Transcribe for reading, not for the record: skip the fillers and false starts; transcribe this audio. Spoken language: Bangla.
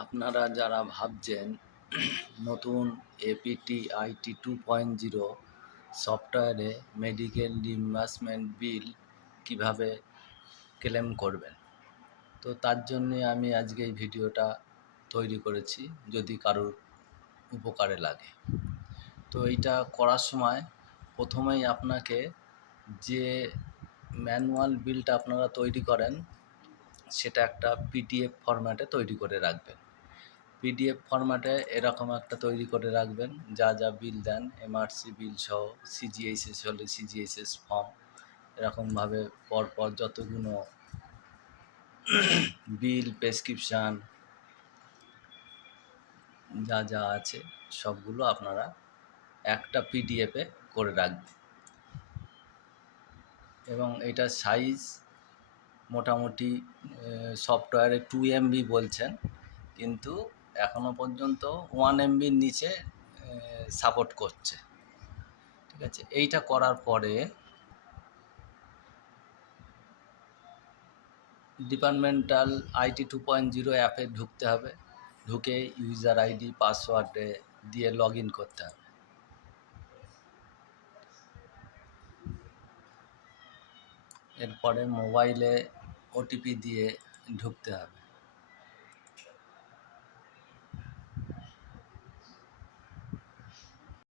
আপনারা যারা ভাবছেন নতুন এপিটি আইটি 2.0 সফটওয়্যারে মেডিকেল রিইম্বার্সমেন্ট বিল কীভাবে ক্লেম করবেন, তো তার জন্যে আমি আজকে এই ভিডিওটা তৈরি করেছি, যদি কারোর উপকারে লাগে। তো এইটা করার সময় প্রথমেই আপনাকে যে ম্যানুয়াল বিলটা আপনারা তৈরি করেন সেটা একটা পিডিএফ ফরম্যাটে তৈরি করে রাখবেন। পিডিএফ ফরম্যাটে এরকম একটা তৈরি করে রাখবেন, যা যা বিল দেন, এমআরসি বিল সহ, সিজিএইচএস হলে সিজিএইচএস ফর্ম, এরকমভাবে পরপর যতগুলো বিল, প্রেসক্রিপশান যা যা আছে সবগুলো আপনারা একটা পিডিএফে করে রাখবেন। এবং এটার সাইজ মোটামুটি সফটওয়্যারে 2 MB বলছেন, কিন্তু এখনও পর্যন্ত 1 MBর নিচে সাপোর্ট করছে। ঠিক আছে, এইটা করার পরে ডিপার্টমেন্টাল আইটি 2.0 অ্যাপে ঢুকতে হবে। ঢুকে ইউজার আইডি পাসওয়ার্ডে দিয়ে লগ ইন করতে হবে। এরপরে মোবাইলে ওটিপি দিয়ে ঢুকতে হবে।